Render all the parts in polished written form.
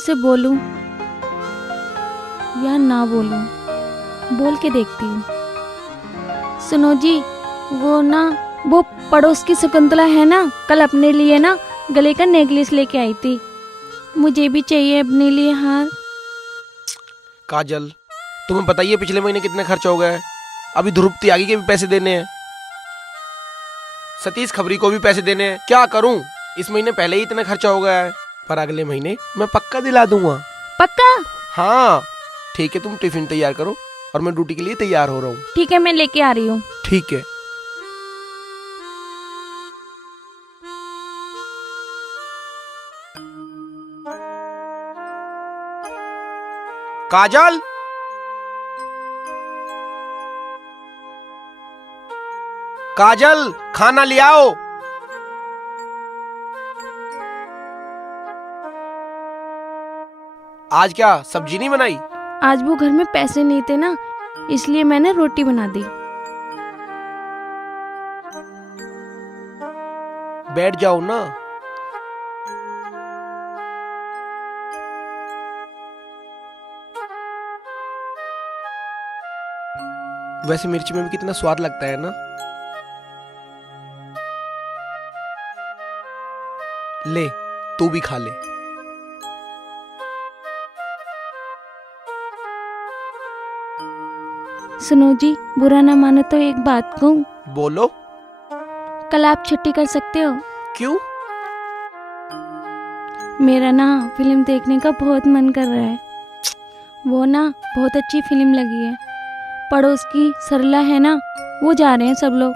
उनसे बोलूं या ना बोलूं? बोल के देखती हूँ। सुनो जी, वो पड़ोस की शकुंतला है ना, कल अपने लिए ना गले का नेकलेस लेके आई थी। मुझे भी चाहिए अपने लिए हार। काजल, तुम्हें बताइए पिछले महीने कितने खर्च हो गए? अभी ध्रुपति आगे के भी पैसे देने हैं, सतीश खबरी को भी पैसे देने हैं। क्या करूं? इस महीने पहले ही इतना खर्चा हो गया है, पर अगले महीने मैं पक्का दिला दूंगा। पक्का? हाँ ठीक है, तुम टिफिन तैयार करो और मैं ड्यूटी के लिए तैयार हो रहा हूँ। ठीक है, मैं लेके आ रही हूँ। ठीक है। काजल, काजल, खाना ले आओ। आज क्या सब्जी नहीं बनाई? आज वो घर में पैसे नहीं थे ना, इसलिए मैंने रोटी बना दी। बैठ जाओ ना। वैसे मिर्ची में भी कितना स्वाद लगता है ना। ले, तू भी खा ले। सुनो जी, बुरा ना मानो तो एक बात कहूँ। बोलो। कल आप छुट्टी कर सकते हो? क्यों? मेरा ना फिल्म देखने का बहुत मन कर रहा है। वो ना बहुत अच्छी फिल्म लगी है, पड़ोस की सरला है ना, वो जा रहे हैं सब लोग।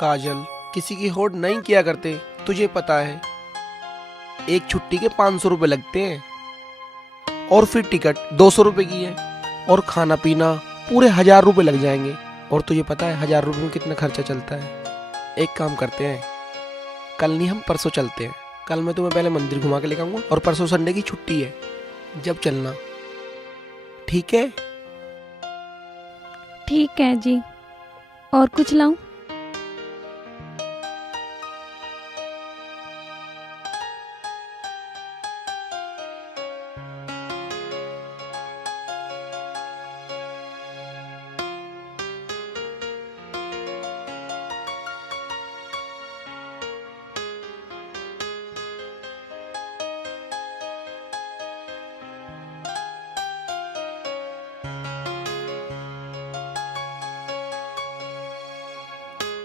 काजल, किसी की होड़ नहीं किया करते, तुझे पता है। एक छुट्टी के 500 रुपए लगते हैं, और फिर टिकट 200 रुपए की है, और खाना पीना पूरे 1000 रुपए लग जाएंगे। और तुझे पता है 1000 रुपए में कितना खर्चा चलता है। एक काम करते हैं, कल नहीं हम परसों चलते हैं। कल मैं तुम्हें पहले मंदिर घुमा के ले आऊंगा, और परसों संडे की छुट्टी है, जब चलना। ठीक है? ठीक है जी। और कुछ लाऊं?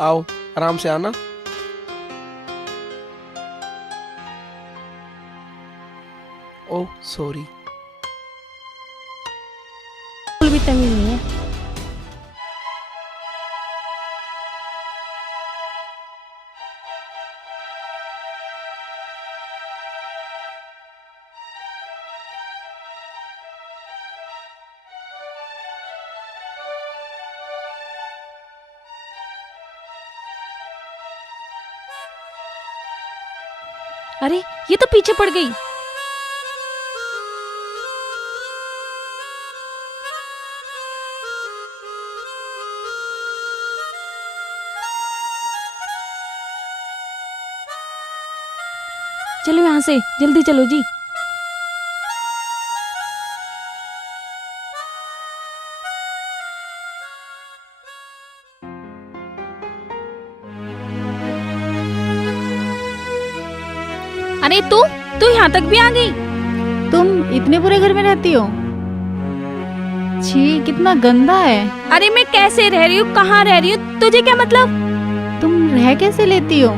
आओ, आराम से आना। Oh sorry. बिल्कुल भी तमीज नहीं है। अरे ये तो पीछे पड़ गई। चलो यहाँ से जल्दी चलो जी। अरे तू यहाँ तक भी आ गई? तुम इतने बुरे घर में रहती हो? छी, कितना गंदा है। अरे मैं कैसे रह रही हूँ, कहाँ रह रही हूँ, तुझे क्या मतलब? तुम रह कैसे लेती हो?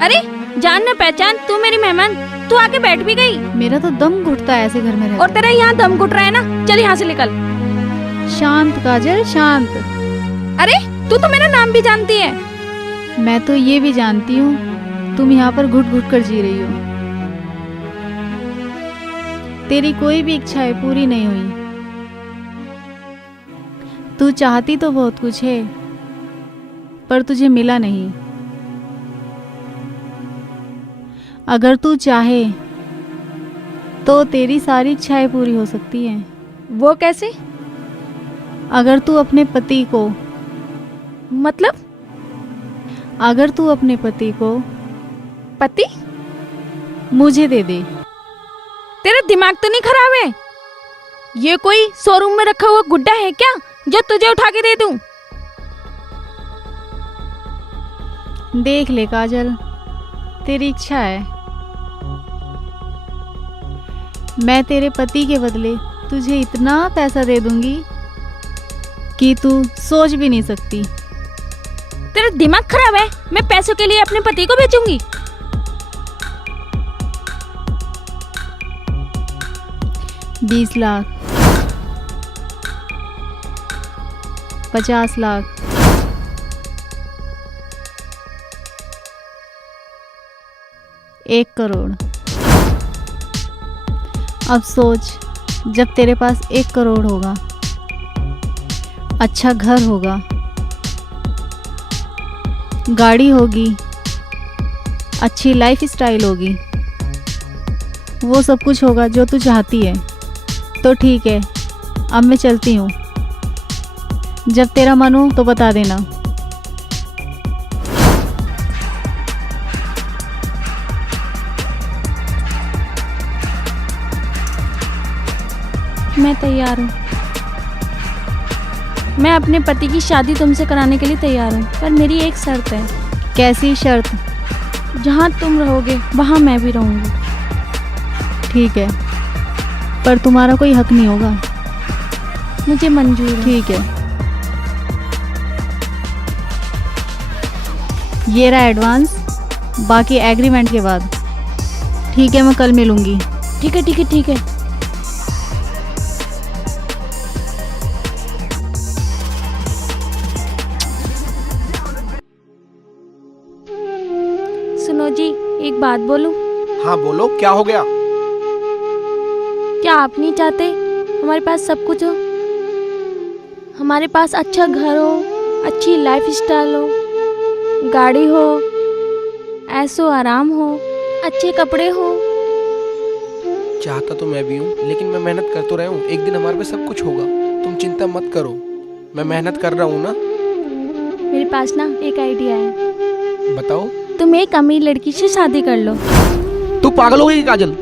अरे जान न पहचान, तू मेरी मेहमान, तू आके बैठ भी गई। मेरा तो दम घुटता है ऐसे घर में रहकर। और तेरा यहाँ दम घुट रहा है ना, चल यहाँ से निकल। शांत काजल, शांत। अरे तू तो मेरा नाम भी जानती है। मैं तो ये भी जानती हूँ तुम यहाँ पर घुट घुट कर जी रही हो। तेरी कोई भी इच्छाएं पूरी नहीं हुई। तू चाहती तो बहुत कुछ है, पर तुझे मिला नहीं। अगर तू चाहे तो तेरी सारी इच्छाएं पूरी हो सकती हैं। वो कैसे? अगर तू अपने पति को मतलब? अगर तू अपने पति को पति? मुझे दे दे। तेरा दिमाग तो नहीं खराब है? ये कोई शोरूम में रखा हुआ गुड्डा है क्या जो तुझे उठा के दे दूं? देख ले काजल, तेरी इच्छा है, मैं तेरे पति के बदले तुझे इतना पैसा दे दूंगी कि तू सोच भी नहीं सकती। तेरा दिमाग खराब है? मैं पैसों के लिए अपने पति को बेचूंगी? 20 लाख, 50 लाख, 1 करोड़। अब सोच, जब तेरे पास 1 करोड़ होगा, अच्छा घर होगा, गाड़ी होगी, अच्छी लाइफ स्टाइल होगी, वो सब कुछ होगा जो तू चाहती है, तो ठीक है, अब मैं चलती हूँ। जब तेरा मन हो तो बता देना। मैं तैयार हूँ। मैं अपने पति की शादी तुमसे कराने के लिए तैयार हूँ, पर मेरी एक शर्त है। कैसी शर्त? जहाँ तुम रहोगे वहाँ मैं भी रहूँगी। ठीक है, पर तुम्हारा कोई हक नहीं होगा। मुझे मंजूर है। ठीक है, ये रहा एडवांस, बाकी एग्रीमेंट के बाद। ठीक है, मैं कल मिलूंगी। ठीक है ठीक है ठीक है। सुनो जी, एक बात बोलूं? हाँ बोलो, क्या हो गया? क्या आप नहीं चाहते हमारे पास सब कुछ हो? हमारे पास अच्छा घर हो, अच्छी लाइफ स्टाइल हो, गाड़ी हो, ऐसो आराम हो, अच्छे कपड़े हो। चाहता तो मैं भी हूँ, लेकिन मैं मेहनत कर तो रहा हूँ। एक दिन हमारे पे सब कुछ होगा, तुम चिंता मत करो। मैं मेहनत कर रहा हूँ ना। मेरे पास ना एक आइडिया है। बताओ। तुम एक अमीर लड़की से शादी कर लो। तू पागल हो गई काजल?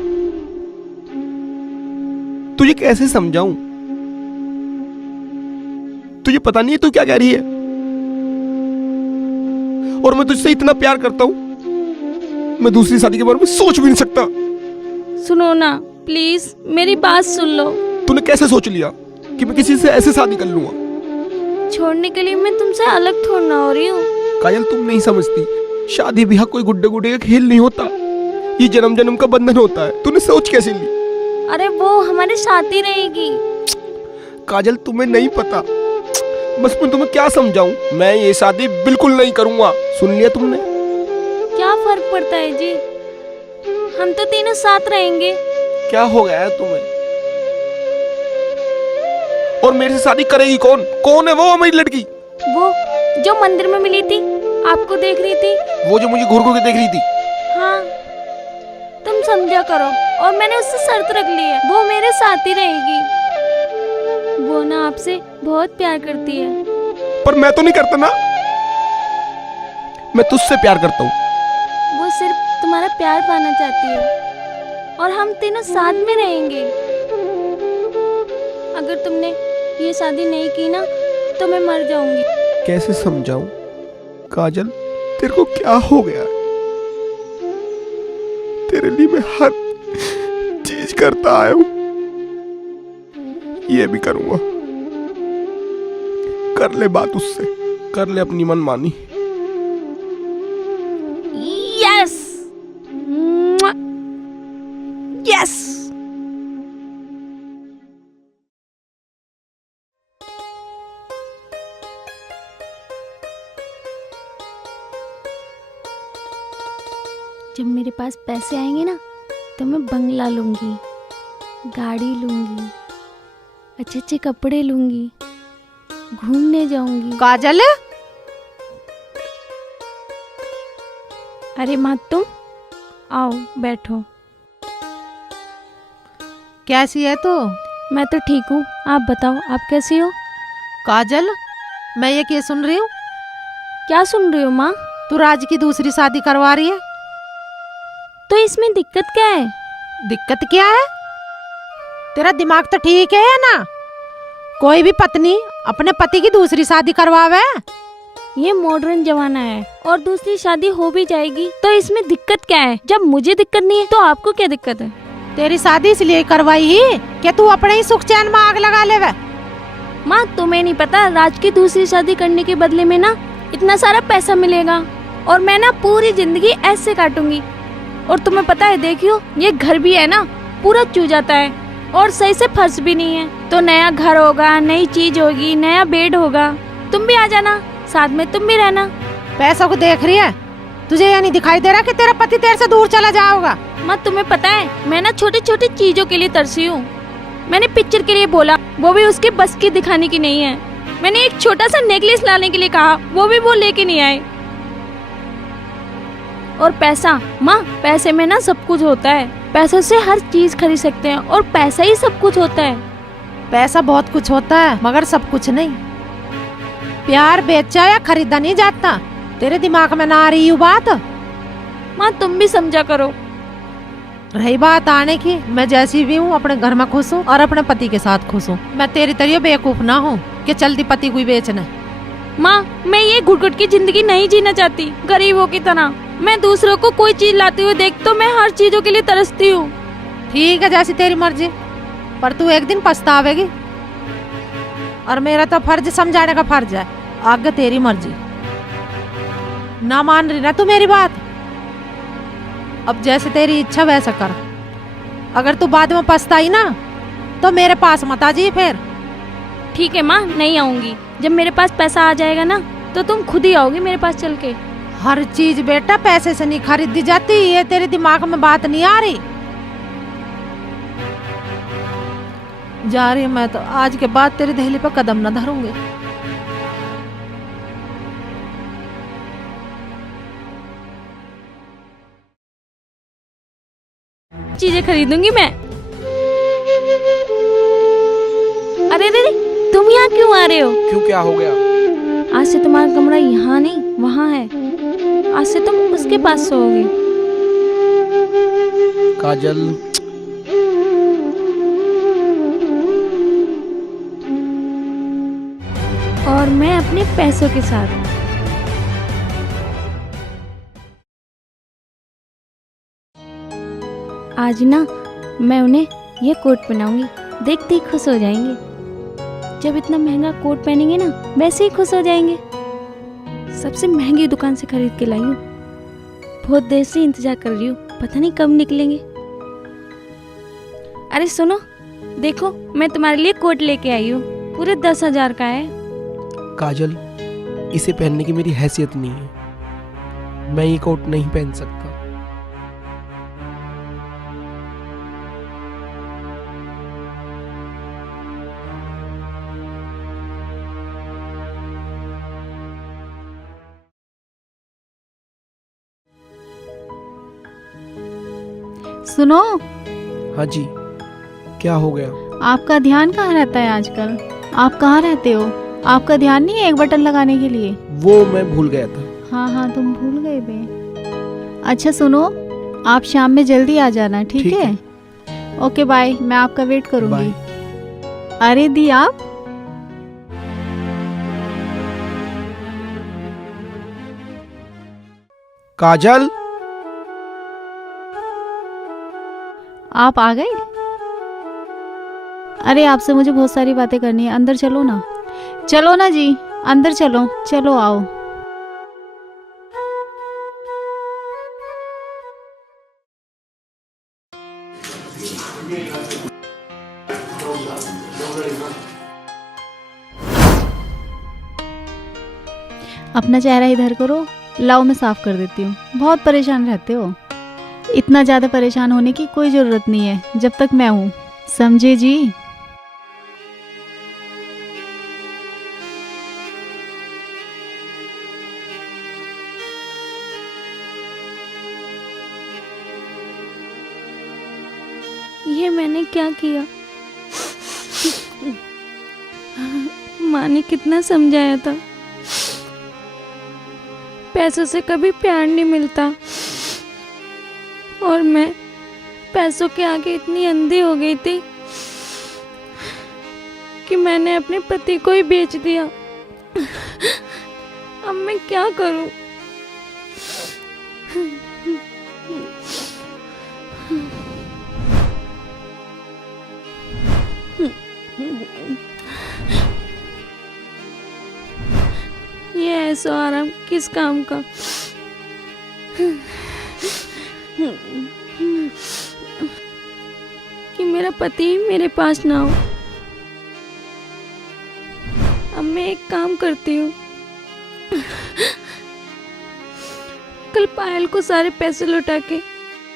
तुझे कैसे समझाऊं? तुझे पता नहीं है तू क्या कह रही है? और मैं तुझसे इतना प्यार करता हूं, मैं दूसरी शादी के बारे में सोच भी नहीं सकता। सुनो ना प्लीज, मेरी बात सुन लो। तूने कैसे सोच लिया कि मैं किसी से ऐसे शादी कर लूंगा? छोड़ने के लिए मैं तुमसे अलग थोड़ी ना हो रही हूँ। काजल, तुम नहीं समझती, शादी ब्याह कोई गुड्डे गुड्डे का खेल नहीं होता। ये जन्म जन्म का बंधन होता है। तूने सोच कैसे ली? अरे वो हमारे साथ ही रहेगी। काजल, तुम्हें नहीं पता। बस मैं तुम्हें क्या समझाऊं? मैं ये शादी बिल्कुल नहीं करूंगा। सुन लिया तुमने? क्या फर्क पड़ता है जी, हम तो तीनों साथ रहेंगे। क्या हो गया है तुम्हें? और मेरे से शादी करेगी कौन? कौन है वो मेरी लड़की? वो जो मंदिर में मिली थी, आपको देख रही थी। वो जो मुझे घूर घूर के देख रही थी? हाँ, तुम समझा करो। और मैंने उससे शर्त रख ली है, वो मेरे साथ ही रहेगी। वो ना आपसे बहुत प्यार करती है। पर मैं तो नहीं करता ना। मैं तुझसे प्यार करता हूँ। वो सिर्फ तुम्हारा प्यार पाना चाहती है, और हम तीनों साथ में रहेंगे। अगर तुमने ये शादी नहीं की ना, तो मैं मर जाऊंगी। कैसे समझाऊं? काजल, तेरे को क्या हो गया? तेरे लिए मैं हर चीज करता आया हूं, ये भी करूंगा। कर ले बात उससे, कर ले अपनी मनमानी। Yes yes. जब मेरे पास पैसे आएंगे ना, तो मैं बंगला लूंगी, गाड़ी लूंगी, अच्छे अच्छे कपड़े लूंगी, घूमने जाऊंगी। काजल, अरे माँ, तुम आओ बैठो। कैसी है तू? मैं तो ठीक हूँ, आप बताओ, आप कैसी हो? काजल, मैं ये क्या सुन रही हूँ? क्या सुन रही हो माँ? तू राज की दूसरी शादी करवा रही है। तो इसमें दिक्कत क्या है? दिक्कत क्या है? तेरा दिमाग तो ठीक है या ना? कोई भी पत्नी अपने पति की दूसरी शादी करवावे? ये मॉडर्न जमाना है और दूसरी शादी हो भी जाएगी तो इसमें दिक्कत क्या है? जब मुझे दिक्कत नहीं है तो आपको क्या दिक्कत है? तेरी शादी इसलिए करवाई ही कि तू अपने ही सुख चैन में आग लगा लेवे। माँ तुम्हें नहीं पता, राज की दूसरी शादी करने के बदले में ना इतना सारा पैसा मिलेगा और मैं ना पूरी जिंदगी ऐसे काटूंगी। और तुम्हें पता है, देखियो ये घर भी है ना पूरा चू जाता है और सही से फर्श भी नहीं है। तो नया घर होगा, नई चीज होगी, नया बेड होगा। तुम भी आ जाना, साथ में तुम भी रहना। पैसों को देख रही है? तुझे ये नहीं दिखाई दे रहा कि तेरा पति तेरे से दूर चला जाएगा? माँ तुम्हें पता है मैं ना छोटी छोटी चीजों के लिए तरसी हूँ। मैंने पिक्चर के लिए बोला, वो भी उसके बस की दिखाने की नहीं है। मैंने एक छोटा सा नेकलेस लाने के लिए कहा, वो भी वो लेके नहीं आए। और पैसा, माँ पैसे में ना सब कुछ होता है। पैसों से हर चीज खरीद सकते हैं और पैसा ही सब कुछ होता है। पैसा बहुत कुछ होता है मगर सब कुछ नहीं। प्यार बेचा या खरीदा नहीं जाता। तेरे दिमाग में ना आ रही हूँ बात? माँ तुम भी समझा करो। रही बात आने की, मैं जैसी भी हूँ अपने घर में खुश हूँ और अपने पति के साथ खुश हूँ। मैं तेरी तरह बेवकूफ ना हूँ कि चलती पति को ही बेचना। माँ मैं ये घुट घुट की जिंदगी नहीं जीना चाहती गरीबों की तरह। मैं दूसरों को कोई चीज लाते हुए देख तो मैं हर चीजों के लिए तरसती हूँ। ठीक है, जैसी तेरी मर्जी, पर तू एक दिन पछतावेगी। और मेरा तो फर्ज समझाने का फर्ज है, आगे तेरी मर्जी। ना मान रही ना तू मेरी बात? अब जैसे तेरी इच्छा वैसा कर। अगर तू बाद में पछताई ना तो मेरे पास मत आ जी फिर। ठीक है माँ, नहीं आऊंगी। जब मेरे पास पैसा आ जाएगा ना तो तुम खुद ही आओगी मेरे पास चल के। हर चीज बेटा पैसे से नहीं खरीदी जाती, ये तेरे दिमाग में बात नहीं आ रही? जा रही मैं तो आज के बाद तेरी दहली पर कदम न धरूंगी। चीजें खरीदूंगी मैं। अरे रे तुम यहाँ क्यों आ रहे हो? क्यों, क्या हो गया? आज से तुम्हारा कमरा यहाँ नहीं वहाँ है। आज से तुम उसके पास सोओगे। काजल, और मैं अपने पैसों के साथ। आज ना मैं उन्हें ये कोट पहनाऊंगी, देखते ही खुश हो जाएंगे। जब इतना महंगा कोट पहनेंगे ना वैसे ही खुश हो जाएंगे। सबसे महंगी दुकान से खरीद के लाई हूँ। बहुत देर से इंतजार कर रही हूँ, पता नहीं कब निकलेंगे। अरे सुनो, देखो मैं तुम्हारे लिए कोट लेके आई हूँ, पूरे 10,000 का है। काजल, इसे पहनने की मेरी हैसियत नहीं है। मैं ये कोट नहीं पहन सकता। सुनो, हाँ जी, क्या हो गया? आपका ध्यान कहाँ रहता है आजकल? आप कहाँ रहते हो? आपका ध्यान नहीं है एक बटन लगाने के लिए? वो मैं भूल गया था। हाँ हाँ, तुम भूल गए बे। अच्छा सुनो, आप शाम में जल्दी आ जाना, ठीक ठीक है? ओके बाय, मैं आपका वेट करूंगी। बाय। अरे दी आप काजल, आप आ गए? अरे आपसे मुझे बहुत सारी बातें करनी है, अंदर चलो ना। चलो ना जी, अंदर चलो, चलो आओ। अपना चेहरा इधर करो, लाओ मैं साफ कर देती हूँ। बहुत परेशान रहते हो। इतना ज़्यादा परेशान होने की कोई ज़रूरत नहीं है जब तक मैं हूँ, समझे जी? ये मैंने क्या किया? माँ ने कितना समझाया था, पैसों से कभी प्यार नहीं मिलता। और मैं पैसों के आगे इतनी अंधी हो गई थी कि मैंने अपने पति को ही बेच दिया। अब मैं क्या करूं? ये ऐसा आराम किस काम का? कि मेरा पति मेरे पास ना हो। अब मैं एक काम करती हूँ, कल पायल को सारे पैसे लौटा के,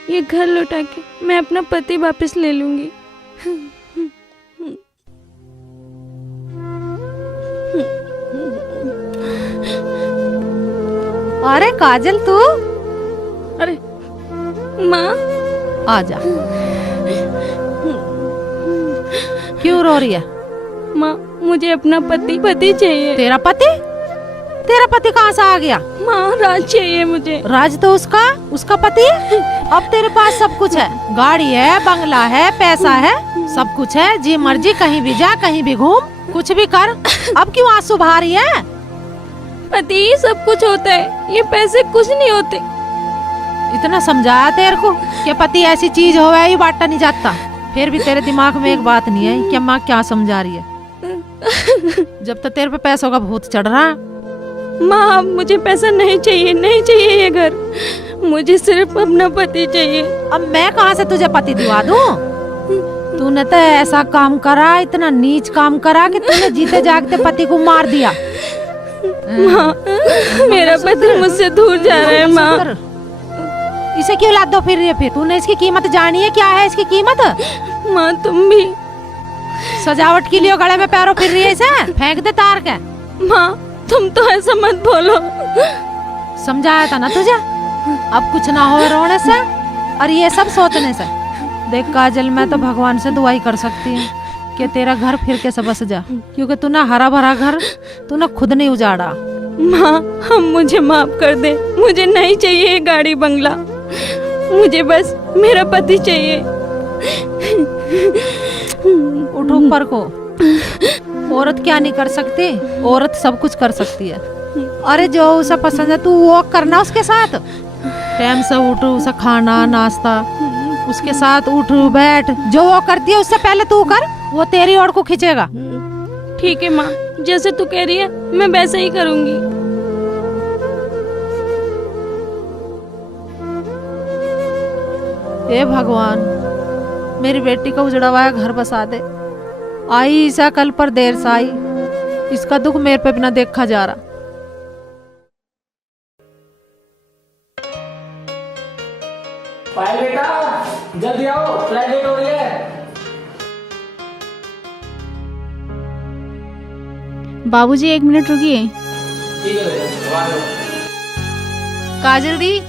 ये घर लौटा के मैं अपना पति वापस ले लूंगी। अरे काजल तू अरे माँ, आ जा। क्यों रो रही है? माँ मुझे अपना पति चाहिए। तेरा पति कहाँ से आ गया? माँ राज चाहिए मुझे। राज तो उसका पति है। अब तेरे पास सब कुछ है, गाड़ी है, बंगला है, पैसा है, सब कुछ है। जी मर्जी कहीं भी जा, कहीं भी घूम, कुछ भी कर। अब क्यों आंसू बहा रही है? पति ही सब कुछ होता है, ये पैसे कुछ नहीं होते। इतना समझाया तेरे को कि पति ऐसी चीज हो, ये बांटा नहीं जाता, फिर भी तेरे दिमाग में एक बात नहीं है कि अम्मा क्या समझा रही है। जब तक तेरे पे पैसों का भूत चढ़ रहा है। माँ मुझे पैसा नहीं चाहिए ये घर, मुझे सिर्फ अपना पति चाहिए। अब मैं कहाँ से तुझे पति दिवा दूँ? तूने तो ऐसा काम करा, इतना नीच काम करा कि तूने जीते जागते पति को मार दिया। माँ मेरा पति मुझसे दूर जा रहा है। माँ इसे क्यों लाद दो फिर रही है? फिर तूने इसकी कीमत जानी है? क्या है इसकी कीमत? माँ तुम भी सजावट के लिए गले में पैरों फिर रही है इसे? फेंक दे तार के। माँ तुम तो ऐसा मत बोलो। समझाया था ना तुझे, अब कुछ ना हो रोने से और ये सब सोचने से। देख काजल, मैं तो भगवान से दुआई कर सकती हूँ कि तेरा घर फिर के से बस जा, क्योंकि तूने हरा भरा घर तूने खुद नहीं उजाड़ा। माँ हम मुझे माफ कर दे, मुझे नहीं चाहिए ये गाड़ी बंगला, मुझे बस मेरा पति चाहिए। उठ ऊपर को। औरत क्या नहीं कर सकती? औरत सब कुछ कर सकती है। अरे जो उसे पसंद है तू वो करना उसके साथ। टाइम से उठ, उसे खाना नाश्ता उसके साथ उठ बैठ, जो वो करती है उससे पहले तू कर, वो तेरी ओर को खींचेगा। ठीक है माँ, जैसे तू कह रही है मैं वैसे ही करूँगी। हे भगवान, मेरी बेटी का उजड़ा हुआ घर बसा दे। आई ईसा कल पर देर से आई, इसका दुख मेरे पे बिना देखा जा रहा। पायल बेटा जल्दी आओ, फ्लाइट लेट हो रही है। बाबूजी 1 मिनट रुकिए। ठीक है बेटा, आ जाओ। काजल दी,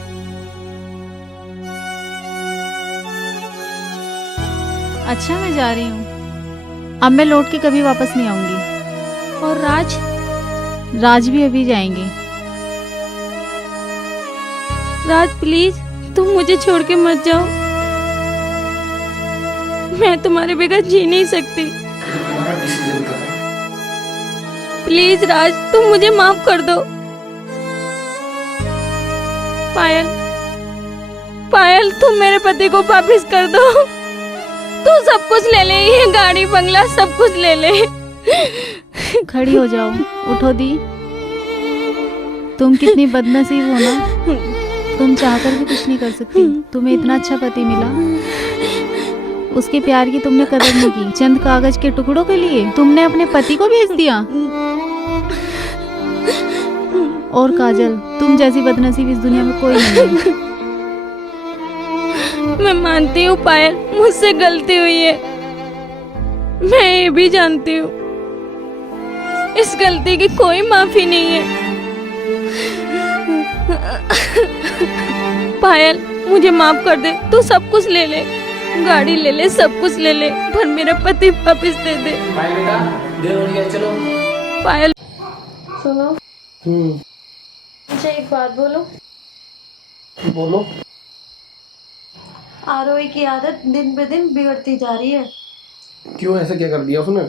अच्छा मैं जा रही हूँ, अब मैं लौट के कभी वापस नहीं आऊंगी। और राज भी अभी जाएंगे। राज प्लीज तुम मुझे छोड़ के मत जाओ, मैं तुम्हारे बगैर जी नहीं सकती। तुम्हारा डिसीजन का प्लीज राज तुम मुझे माफ कर दो। पायल तुम मेरे पति को वापस कर दो। तू सब कुछ ले ले, ये गाड़ी बंगला सब कुछ ले ले। खड़ी हो जाओ, उठो दी। तुम कितनी बदनसीब हो ना, तुम चाहकर भी कुछ नहीं कर सकती। तुम्हें इतना अच्छा पति मिला, उसके प्यार की तुमने कदर नहीं की। चंद कागज के टुकड़ों के लिए तुमने अपने पति को भेज दिया। और काजल, तुम जैसी बदनसीब इस दुनिया में कोई नहीं है। मैं मानती हूँ पायल, मुझसे गलती हुई है, मैं ये भी जानती हूँ इस गलती की कोई माफी नहीं है। पायल मुझे माफ कर दे, तू सब कुछ ले ले, गाड़ी ले ले, सब कुछ ले ले, पर मेरा पति वापस दे दे। पायल बेटा देर हो रही है, चलो। पायल सुनो, मुझे एक बात बोलो। बोलो। आरोही की आदत दिन पे दिन बिगड़ती जा रही है। क्यों, ऐसा क्या कर दिया उसने?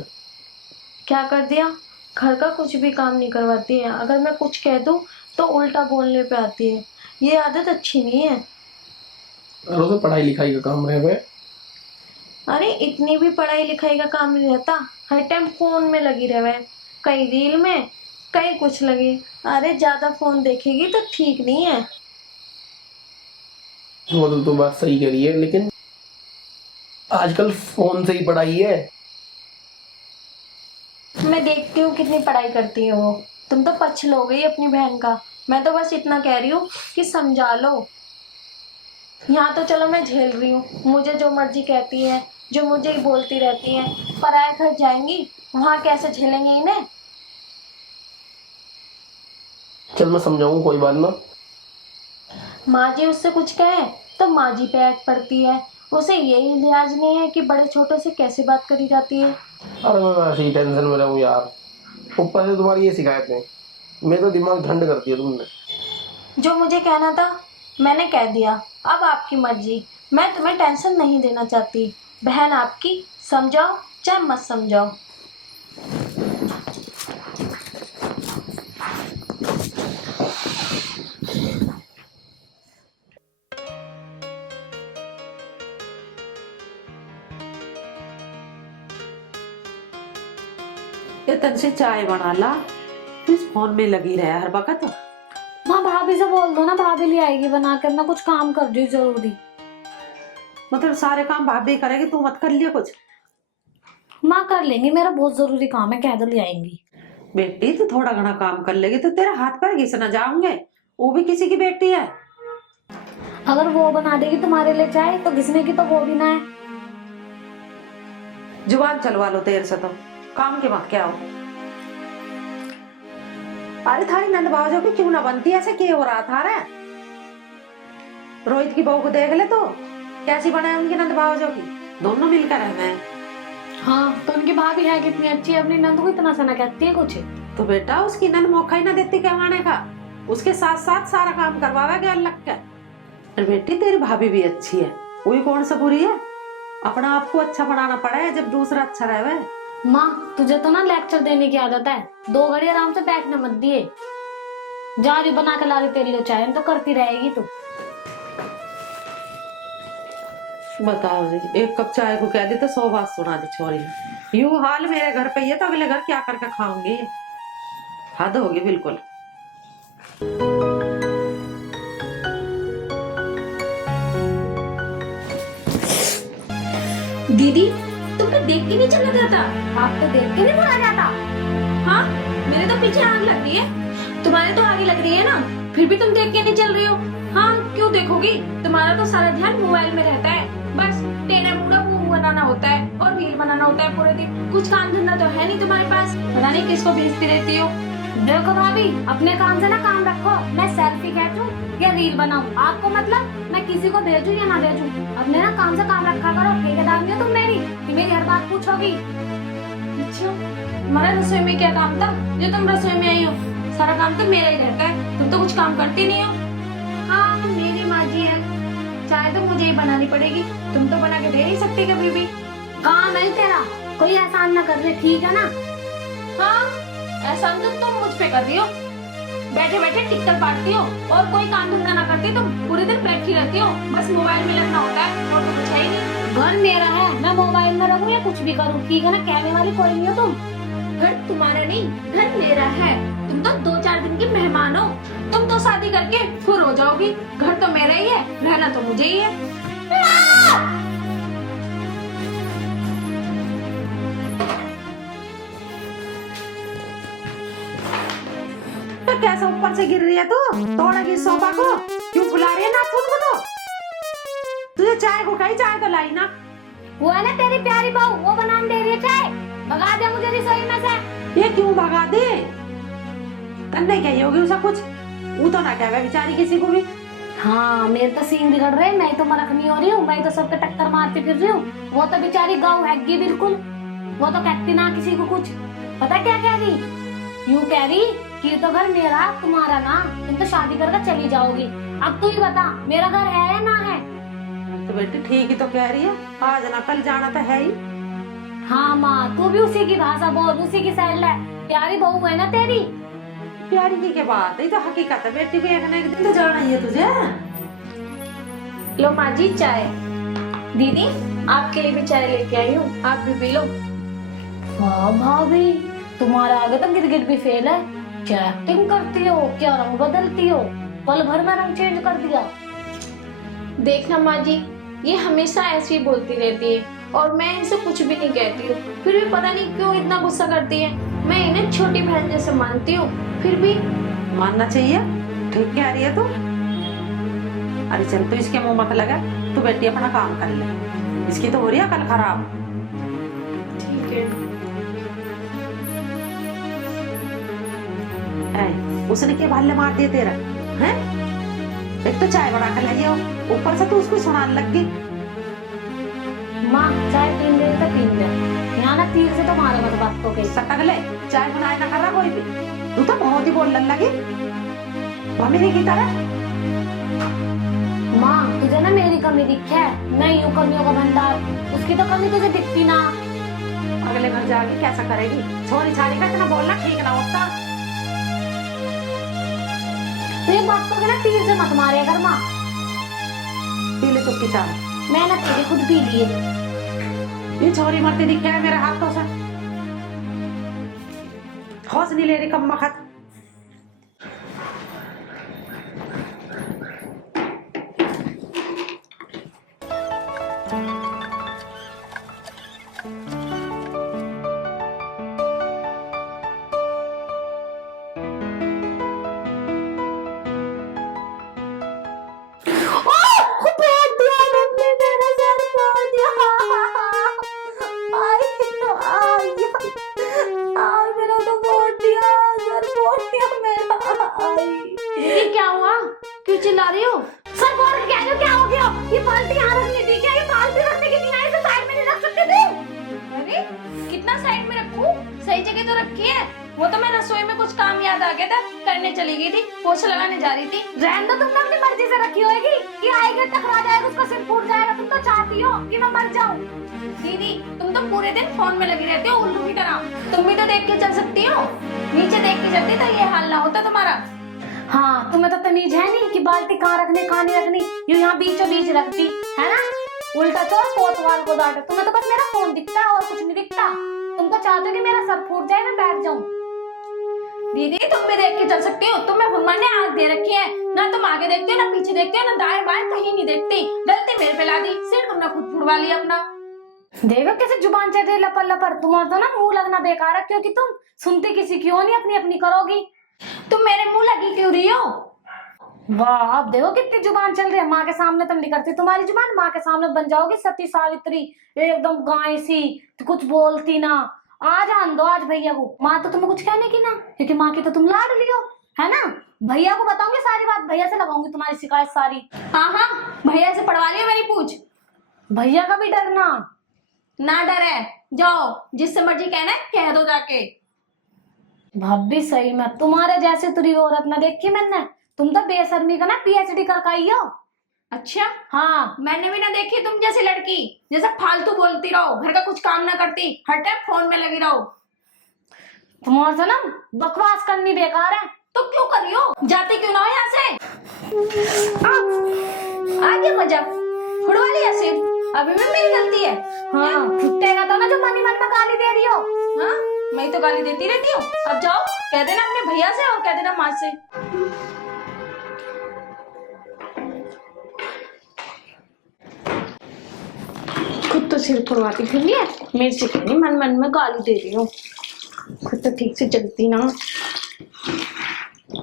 क्या कर दिया? घर का कुछ भी काम नहीं करवाती है। अगर मैं कुछ कह दूं तो उल्टा बोलने पे आती है। ये आदत अच्छी नहीं है। और उसे पढ़ाई लिखाई का काम रहे हुए। अरे इतनी भी पढ़ाई लिखाई का काम नहीं रहता। हर टाइम फोन में लगी रहे, कहीं रील में, कहीं कुछ लगी। अरे ज्यादा फोन देखेगी तो ठीक नहीं है। वो तो बात सही कह रही है, लेकिन आजकल फोन से ही पढ़ाई है। मैं देखती हूँ कितनी पढ़ाई करती है वो। तुम तो पछलोगे ही अपनी बहन का। मैं तो बस इतना कह रही हूँ कि समझा लो। यहाँ तो चलो मैं झेल रही हूँ, मुझे जो मर्जी कहती है, जो मुझे ही बोलती रहती है। पराए घर जाएंगी, वहाँ कैसे झेलेंगे इन्हें? चल मैं समझाऊं, कोई बात ना। माँ जी उससे कुछ कहे तो माँ जी पे ऐट पड़ती है। उसे यही लिहाज नहीं है कि बड़े छोटे से कैसे बात करी जाती है। अरे मैं वैसे ही टेंशन में रहूं यार। ऊपर से तुम्हारी ये शिकायतें, मेरा तो दिमाग ठंड कर दिया तुमने। जो मुझे कहना था मैंने कह दिया, अब आपकी मर्जी। मैं तुम्हें टेंशन नहीं देना चाहती। बहन आपकी, समझाओ चाहे मत समझाओ। ये तन से चाय बना ला, तू इस फोन में लगी रहे हर वक्त। माँ भाभी से बोल दो ना, भाभी ले आएगी बना कर। मैं कुछ काम कर रही हूँ जरूरी। मतलब सारे काम भाभी करेगी, तू मत कर लिया कुछ? माँ कर लेंगी, मेरा बहुत जरूरी काम है, कह दो ले आएंगी। बेटी तू थोड़ा घना काम कर लेगी तो तेरे हाथ पैर घिसना जाऊंगे। वो भी किसी की बेटी है। अगर वो बना देगी तुम्हारे लिए चाय तो घिसने की तो वो भी ना है। जुबान चलवा लो तेरे से, तो काम के मत क्या हो। अरे थारी नंद बाजो की क्यों ना बनती, ऐसे क्या हो रहा था रे? रोहित की बहू को देख ले तो कैसी बनाए उनकी नंद बाजो की, दोनों मिलकर है। मैं हाँ तो उनकी भाभी है कितनी अच्छी है, अपनी नंद को इतना सा ना कहती है कुछ। तो बेटा उसकी नंद मौका ही ना देती कहवाने का, उसके साथ साथ सारा काम करवावे क्या लग के। अरे बेटी तेरी भाभी भी अच्छी है, वही कौन सा बुरी है। अपना आपको अच्छा बनाना पड़ा है जब दूसरा अच्छा रहे। माँ तुझे तो ना लेक्चर देने की आदत है। 2 घड़ी आराम से बैठने मत दिए। जा रही बना के ला रही तेरे लिए चाय, तो करती रहेगी तू। बताओ जी, एक कप चाय को कह दी तो 100 बात सुना दी छोरी ने। यूं हाल मेरे घर पे ये तो अगले घर क्या करके खाऊंगी, हद होगी बिल्कुल। दीदी तुम्हें देख के नहीं चला जाता? आप तो देख के नहीं बोला जाता। हाँ मेरे तो पीछे आग लग रही है, तुम्हारे तो आगे लग रही है ना, फिर भी तुम देख के नहीं चल रही हो। हाँ क्यों देखोगी, तुम्हारा तो सारा ध्यान मोबाइल में रहता है। बस टेढ़ा मुड़ा मुंह बनाना होता है और रील बनाना होता है पूरे दिन। कुछ काम धंधा तो है नहीं तुम्हारे पास, पता नहीं किसको भेजती रहती हो। देखो भाभी अपने काम से ना काम रखो। मैं सेल्फी खींचूं या रील बनाऊं आपको मतलब? मैं किसी को भेजूं या ना भेजूं, अपने ना काम से काम रखा करो। ठेकेदार नहीं हो तुम मेरी कि मेरी हर बात पूछोगी। अच्छा तुम्हारा रसोई में क्या काम था जो तुम रसोई में आई हो? सारा काम तो मेरा ही रहता है, तुम तो कुछ काम करती नहीं हो। हाँ मेरी माँ जी है, चाय तो मुझे ही बनानी पड़ेगी, तुम तो बना के दे नहीं सकती कभी भी। काम है तेरा, कोई एहसान ना कर रहे, ठीक है ना? हाँ एहसान तो तुम मुझ पे कर रही हो। बैठे बैठे टिकटॉक पाटती हो और कोई काम धंधा ना करती, तुम पूरे दिन बैठी रहती हो, बस मोबाइल में लगना होता है और तो कुछ है ही नहीं। घर मेरा है, मैं मोबाइल में रहूं या कुछ भी करूं, ठीक है ना? कहने वाली कोई नहीं हो तुम। घर तुम्हारा नहीं, घर मेरा है। तुम तो 2-4 दिन की मेहमान हो। तुम तो शादी करके खुद हो जाओगी। घर तो मेरा ही है, रहना तो मुझे ही है। तो कैसे ऊपर से गिर रही है तू, तोड़ेगी सोफा को? क्यों बुला रही है ना खुद को? तो तुझे चाय को कही, चाय तो लाई ना। वो है ना तेरी प्यारी बहू, वो बनाने दे रही है चाय। भगा दे मुझे रसोई में से। ये क्यों भगा दे? तन्ने कही होगी उसे कुछ, वो तो ना कहे बेचारी किसी को भी। हाँ मेरे तो सीन बिगड़ रहे, मैं तो मरखनी हो रही हूँ, मैं तो सबके टक्कर मारती फिर रही हूँ। वो तो बेचारी गाँव हैगी बिल्कुल, वो तो कहती ना किसी को कुछ। पता क्या कह रही? यूं कह रही कि ये तो घर मेरा तुम्हारा ना, तुम तो शादी करके चली जाओगी। अब तू ही बता मेरा घर है या ना है? तो बेटी ठीक ही तो कह रही है, आज ना कल जाना तो है ही। हाँ माँ, तू भी उसी की भाषा बोल, उसी की साइड ले। प्यारी बहू है ना तेरी। प्यारी की क्या बात है, ये तो हकीकत है। बेटी को एक ना एक दिन तो जाना ही है तुझे। लो माँ जी चाय। दीदी आपके लिए भी चाय लेके आई हूँ, आप भी पी लो। वाह भाभी, तुम्हारा आगे तो गिरगिट भी फेल है। क्या एक्टिंग करती हो, क्या रंग बदलती हो, पल भर में रंग चेंज कर दिया। देखना माँ जी, ये हमेशा ऐसी ही बोलती रहती है और मैं इनसे कुछ भी नहीं कहती हूँ, फिर भी पता नहीं क्यों इतना गुस्सा करती है। मैं इन्हें छोटी बहन जैसे मानती हूँ, फिर भी। मानना चाहिए, ठीक कह रही है तू। अरे चल तू इसके मुंह मत लगा, तू बेटी अपना काम कर ले, इसकी तो हो रही है कल खराब। ठीक है। उसने क्या भाले मार दिए तेरा हैं? एक तो चाय बना कर लाइए, ऊपर से तू उसको सुनाने लग गई। माँ चाय 3 दिन तक पी ले, यहाँ ना तीर से तो मारे मत बात को। सटक ले, चाय बनाए ना कर रहा कोई भी, तू तो बहुत ही बोलने लगी मम्मी की तरह। माँ तुझे ना मेरी कमी दिखी है, मैं यूं कमियों का भंडार, उसकी तो कमी तुझे दिखती ना। अगले घर जाके कैसा करेगी, छोरी छारी का इतना बोलना ठीक ना होता। तो ये बात को ना तीर से मत मारे कर माँ। पी ले चुपकी चाय, मैं ना तेरी खुद पी लिए। ये छोरी मरती दिखे है मेरे हाथों से, होश नहीं ले रही कम मखत। ये क्या हुआ, क्यों चिल्ला रही हो? सर बोल के कह रही हो, क्या हो गया? ये बाल्टी यहाँ रखनी थी क्या? ये बाल्टी रखने की थी ना, इसे साइड में नहीं रख सकते थे? अरे कितना साइड में रखूं, सही जगह तो रखी है। वो तो मैं रसोई में कुछ काम याद आ गया था, करने चली गई थी, पोछा लगाने जा रही थी। रहने दो, तुमने अपनी मर्जी से रखी होगी कि आएगी टकरा जाएगा, उसका सिर फूट जाएगा। तुम तो चाहती हो कि मैं मर जाऊं। दीदी तुम तो पूरे दिन फोन में लगी रहती हो उल्लू की तरह, तुम भी तो देख के चल सकती हो। नीचे देख के चलती तो ये हाल ना होता तुम्हारा। हाँ तुम्हें तो तमीज है नहीं कि बाल्टी कहाँ रखनी कहाँ नहीं रखनी, यूं यहाँ बीचों बीच रखती है ना। उल्टा चोर कोतवाल को डांटे। तुम्हें तो बस मेरा फोन दिखता है और कुछ नहीं दिखता। तुम तो चाहते हो कि मेरा सर फूट जाए, मैं बैठ जाऊं। दीदी तुम भी देख के चल सकती हो, तुम्हें भगवान ने आँख दे रखी है, ना तुम आगे देखती हो ना पीछे देखती हो, ना दाएं बाएं कहीं नहीं देखती। गलती मेरे पे ला दी, सिर तुमने खुद फुड़वा लिया अपना। देखो कैसे जुबान चढ़ रही है लपर लपर। तुम्हारा तो ना मुंह लगना बेकार है, क्योंकि तुम सुनती किसी की हो नहीं, अपनी अपनी करोगी। तुम मेरे मुंह लगी क्यों रही हो? वाह अब देखो कितनी जुबान चल रही है। माँ के सामने तुम नहीं करती तुम्हारी जुबान, माँ के सामने बन जाओगी सती सावित्री, एकदम गाय सी, तो कुछ बोलती ना। आज आन दो आज भैया को, माँ तो तुम्हें कुछ कहने की ना, क्योंकि माँ की तो तुम लाड लियो है ना। भैया को बताऊंगी सारी बात, भैया से लगाऊंगी तुम्हारी शिकायत सारी। हाँ हाँ भैया से पढ़वा लियो मेरी पूछ। भैया का भी डरना ना डर है, जाओ जिससे मर्जी कहना है कह दो जाके। भाभी सही में तुम्हारे जैसे तुरी औरत ना देखी मैंने। तुम तो बेशर्मी का ना पीएचडी कर आई हो। अच्छा हाँ मैंने भी ना देखी तुम जैसी लड़की, जैसे फालतू बोलती रहो, घर का कुछ काम ना करती, हर टाइम फोन में लगी रहो। तुम्हारे से ना बकवास करनी बेकार है। तो क्यों करी हो, जाती क्यों ना हो यहाँ से? आगे मजा फुड़वा लिया सिर, अभी भी मेरी गलती है। हाँ फुटेगा तो ना जो मन ही मन में गाली दे रही हो। हाँ मैं तो गाली देती रहती हूँ। अब जाओ कह देना अपने भैया से और कह देना माँ से। खुद तो सिर फुड़वाती फिरनी है, मेरे से क्यों नहीं मन मन में गाली दे रही हूँ। खुद तो ठीक से चलती ना,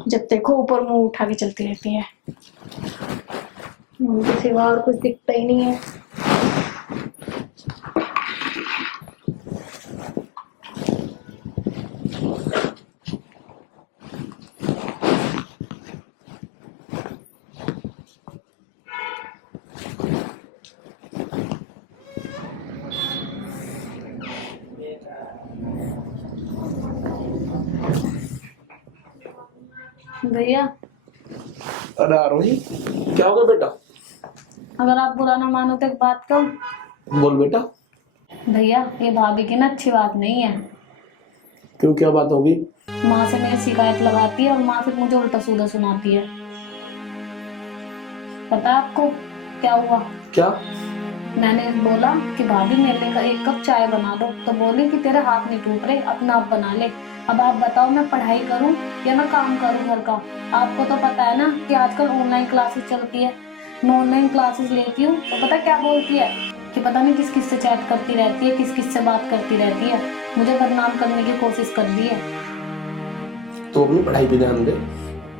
जब देखो ऊपर मुंह उठा के चलती रहती है। मुंह के सिवा और कुछ दिखता ही नहीं है। भैया अरे आरोही क्या हो गया बेटा? अगर आप बुरा ना मानो तो एक बात कहूँ। बोल बेटा। भैया ये भाभी की ना अच्छी बात नहीं है। क्यों, क्या बात होगी? माँ से मेरी शिकायत लगाती है और माँ फिर मुझे उल्टा सीधा सुनाती है। पता है आपको क्या हुआ? क्या? मैंने बोला कि भाभी मेरे लिए एक कप चाय बना दो, तो बोली कि तेरे हाथ नहीं टूट रहे, अपना आप बना ले। अब आप बताओ मैं पढ़ाई करूं या मैं काम करूं घर का? आपको तो पता है ना कि आजकल ऑनलाइन क्लासेस चलती है। मैं ऑनलाइन क्लासेस लेती हूँ तो पता क्या बोलती है कि पता नहीं किस किस से चैट करती रहती है, किस किस से बात करती रहती है। मुझे बदनाम करने की कोशिश कर दी है। तो अपनी पढ़ाई पे ध्यान दे,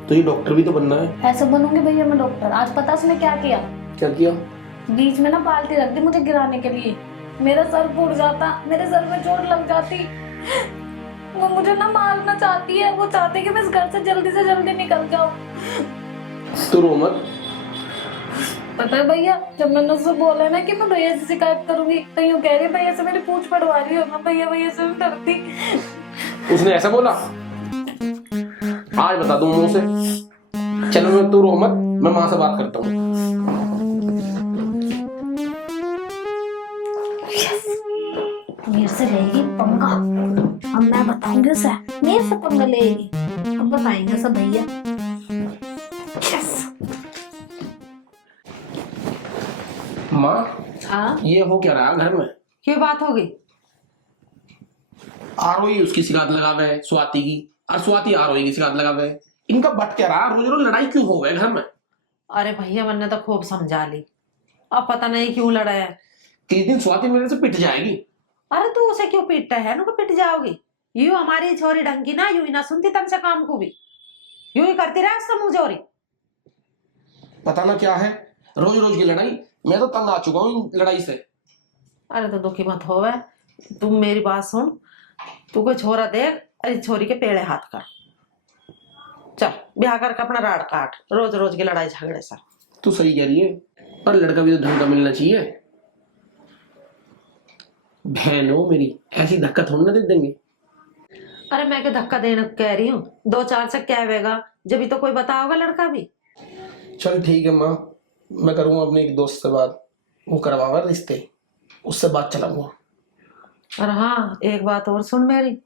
तो ये डॉक्टर भी तो बनना है। ऐसे बनूंगी भैया मैं डॉक्टर? आज पता उसने क्या किया? क्या किया? बीच में ना बाल्टी रख दी मुझे गिराने के लिए। मेरा सर फूट जाता, मेरे सर में चोट लग जाती। वो मुझे ना मारना चाहती है, वो चाहती है कि मैं इस घर से जल्दी निकल जाऊं। तू रो मत। पता है भैया, जब मैंने उससे बोला ना कि मैं भैया से शिकायत करूंगी, तो यूं कह रही भैया से मेरी पूछ पड़वा रही हो। मैं भैया से भी डरती। उसने ऐसा बोला? आज बता दूं मुंह से। चलो मैं, तू रो मत, मैं माँ से बात करता हूँ। मेरे से लेगी पंगा, अब मैं बताऊंगी उसे। मेरे से पंगा लेगी, अब बताएंगे सब भैया। माँ, हाँ, ये हो क्या रहा घर में? क्या बात होगी? आरोही उसकी शिकायत लगावे स्वाति की, और स्वाति आरोही की शिकायत लगावे। इनका बट क्या रहा? रोज रोज लड़ाई क्यों हो गए घर में? अरे भैया मैंने तो खूब समझा ली, अब पता नहीं क्यों लड़ा है। किस दिन स्वाति मेरे से पिट जाएगी। अरे तू उसे क्यों पीटता है? नुको पिट जाओगी। यूं हमारी छोरी ढंग की ना, यूं ही ना सुनती तन से काम को भी, यूं ही करती रहे उससे मुंह जोरी। पता ना क्या है, रोज रोज की लड़ाई। मैं तो तंग आ चुका हूँ इन लड़ाई से। अरे तो दुखी मत होवे, तुम मेरी बात सुन। तू कोई छोरा देख, अरे छोरी के पेड़े हाथ कर, चल ब्याह करके अपना राड काट। रोज रोज की लड़ाई झगड़े से। तू सही कह रही है, पर लड़का भी तो ढंग का मिलना चाहिए। बहन हो मेरी, ऐसी धक्का थोड़ी ना दे देंगे। अरे मैं क्या धक्का देने को कह रही हूँ, 2-4 से क्या होगा, जब भी तो कोई बताओगा लड़का भी। चल ठीक है माँ, मैं करूँगा अपने एक दोस्त से बात, वो करवावा रिश्ते, उससे बात चलाऊंगा। और हाँ, एक बात और सुन मेरी,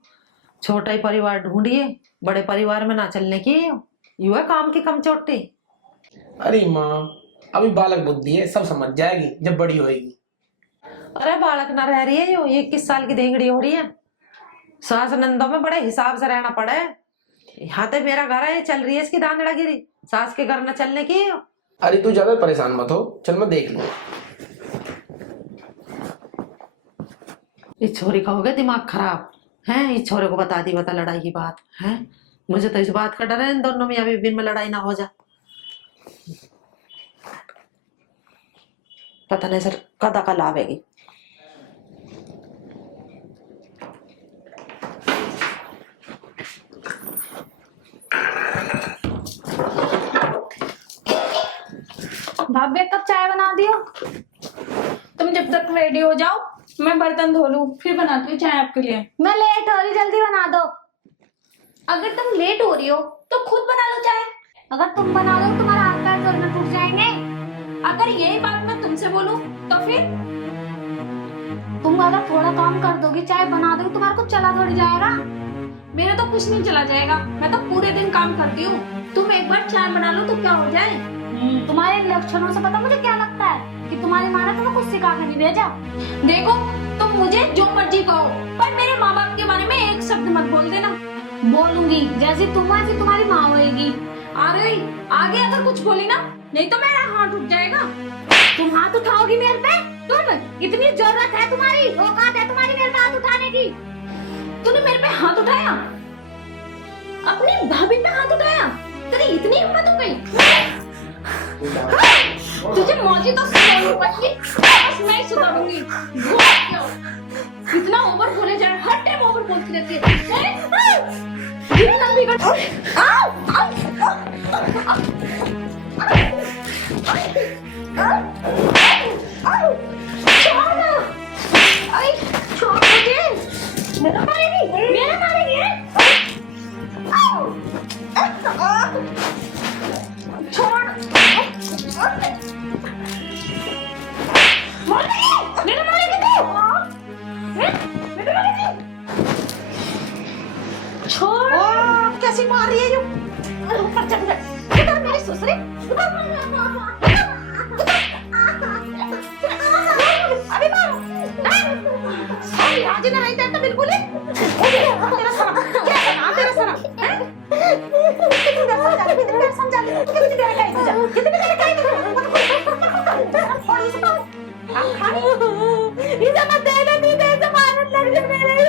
छोटा ही परिवार ढूंढिए, बड़े परिवार में ना चलने की। यू है काम की कम चोटी। अरे माँ, अभी बालक बुद्धि है, सब समझ जाएगी जब बड़ी होएगी। अरे बालक ना रह रही है, यो 21 साल की धेंगड़ी हो रही है। सास नंदों में बड़े हिसाब से रहना पड़े। यहाँ तो मेरा घर है, चल रही है इसकी दांदड़ागिरी, सास के घर न चलने की। अरे तू ज्यादा परेशान मत हो, चल मैं देख लूंगा। इस छोरी का हो गया दिमाग खराब है। इस छोरे को बता दी बता लड़ाई की बात है। मुझे तो इस बात का डर है, इन दोनों में अभी दिन में लड़ाई ना हो जाए। पता नहीं सर कदा कल आवेगी। भाभी एक कप चाय बना दियो। तुम जब तक रेडी हो जाओ मैं बर्तन धो लूं, फिर बनाती हूँ चाय आपके लिए। मैं लेट हो रही, जल्दी बना दो। अगर तुम लेट हो रही हो तो खुद बना लो चाय। अगर तुम बना लो तुम्हारा हाथ पैर दोनों टूट जाएंगे। अगर यही बात मैं तुमसे बोलूं तो फिर तुम अगर थोड़ा काम कर दोगी, चाय बना दोगी, तुम्हारा कुछ चला थोड़ी जाएगा। मेरा तो कुछ नहीं चला जाएगा, मैं तो पूरे दिन काम करती हूँ। तुम एक बार चाय बना लो तो क्या हो जाए। तुम्हारे लक्षणों से पता मुझे क्या लगता है कि तुम्हारी माँ ने तुम्हें कुछ सिखा के नहीं भेजा। देखो तुम मुझे जो मर्जी कहो, पर मेरे माँ बाप के बारे में एक शब्द मत बोल देना। बोलूंगी, जैसी तुम वैसी तुम्हारी माँ होएगी। अरे आगे अगर कुछ बोली ना, नहीं तो मेरा हाथ उठ जाएगा। तुम हाथ उठाओगी मेरे पे? तुम इतनी जरूरत है, तुम्हारी औकात है तुम्हारी मेरे पे हाथ उठाने की? तूने मेरे पे हाथ उठाया, अपनी भाभी पे हाथ उठाया, तेरी इतनी हिम्मत हो गई? तुझे मौजी तो पड़ेगी, बस मैं ही सुधारूंगी। इतना ओवर बोले जाए, हर टाइम ओवर बोलती रहती है। लंबी कर। छोड़ मुझे, मेरा मारेगी, मेरा मारेगी। छोड़, मेरा मारेगी तू। छोड़। ओ कैसी मार रही है यू? ऊपर चढ़ जा। उधर मेरी ससुरी। अभी मारो। सारी आज ना रही तो बिल्कुल ही। तेरा सर क्या बना तेरा सर? कितनी देर समझा ले कितनी देर कहीं तुझे कितनी देर कहीं तुझे थोड़ी सी हम खानी इसे मत देना नहीं दे जमानत लग जाए मेरे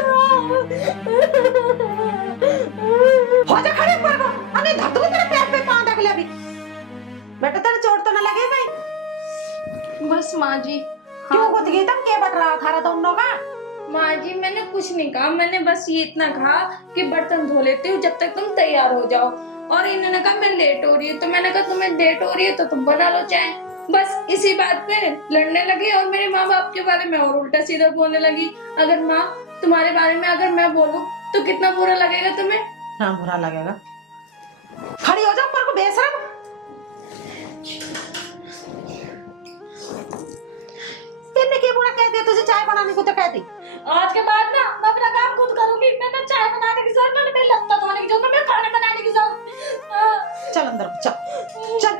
हो जा खड़े पर को अने धतू तेरे पैर पे पांव रख ले अभी बेटा तेरे चोट तो ना लगे भाई बस माँ जी। क्यों कुछ गई तुम के बट रहा खारा तुम लोग माँ जी मैंने कुछ नहीं कहा, मैंने बस ये इतना कहा कि बर्तन धो लेती हूँ जब तक तुम तैयार हो जाओ। और इन्होंने कहा मैं लेट हो रही हूँ, तो मैंने कहा तुम्हें लेट हो रही है तो तुम बना लो चाय। बस इसी बात पे लड़ने लगी और मेरे माँ बाप के बारे में और उल्टा सीधा बोलने लगी। अगर माँ तुम्हारे बारे में अगर मैं बोलूँ तो कितना बुरा लगेगा तुम्हें? हाँ बुरा लगेगा। खड़ी हो जाओ पर को बेशरम। तेने क्या बुरा कह दिया? तुझे चाय बनाने को तो कहती। आज के बाद ना मैं अपना काम खुद करूंगी। मैं ना चाय बनाने की जरूरत नहीं, मेरी लत्ता धोने की जरूरत नहीं, मैं खाना बनाने की जरूरत। चल अंदर चल चल